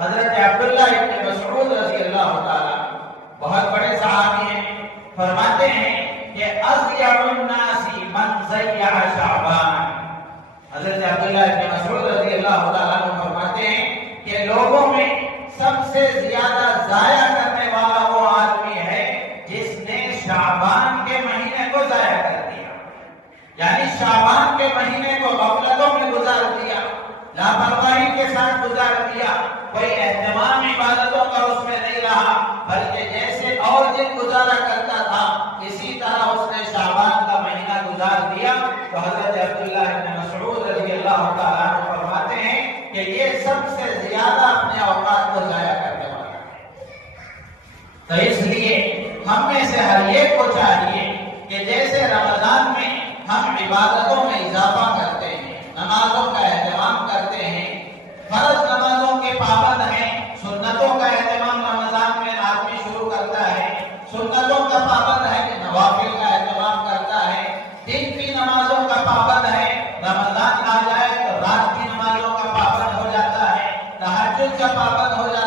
حضرت عبداللہ ابن مسعود رضی اللہ تعالیٰ بہت بڑے صحابی ہیں، فرماتے ہیں کہ اضیع الناس من ضیع شعبان۔ حضرت عبداللہ ابن مسعود رضی اللہ تعالیٰ فرماتے ہیں کہ لوگوں میں سب سے زیادہ ضائع کرنے والا وہ آدمی ہے جس نے شعبان کے مہینے کو ضائع کر دیا، یعنی شعبان کے مہینے کو غفلتوں میں گزار دیا، لاپرواہی کے ساتھ گزار دیا، کوئی اہتمام عبادتوں کا اس میں نہیں رہا، بلکہ جیسے اور دن گزارا کرتا تھا اسی طرح اس نے شعبان کا مہینہ گزار دیا۔ تو حضرت عبداللہ بن مسعود رضی اللہ تعالیٰ عنہ فرماتے ہیں کہ یہ سب سے زیادہ اپنے اوقات کو ضائع کرنے والا ہے۔ تو اس لیے ہم میں سے ہر ایک کو چاہیے کہ جیسے رمضان میں ہم عبادتوں میں اضافہ کرتے ہیں، نمازوں کا اہتمام کرتے ہیں، فرض نمازوں کے پابند ہیں، سنتوں کا اہتمام رمضان میں آدمی شروع کرتا ہے، سنتوں کا پابند ہے کہ نوافل کا اہتمام کرتا ہے، دن کی نمازوں کا پابند ہے، رمضان آ جائے تو رات کی نمازوں کا پابند ہو جاتا ہے، تہجد کا پابند ہو جاتا ہے،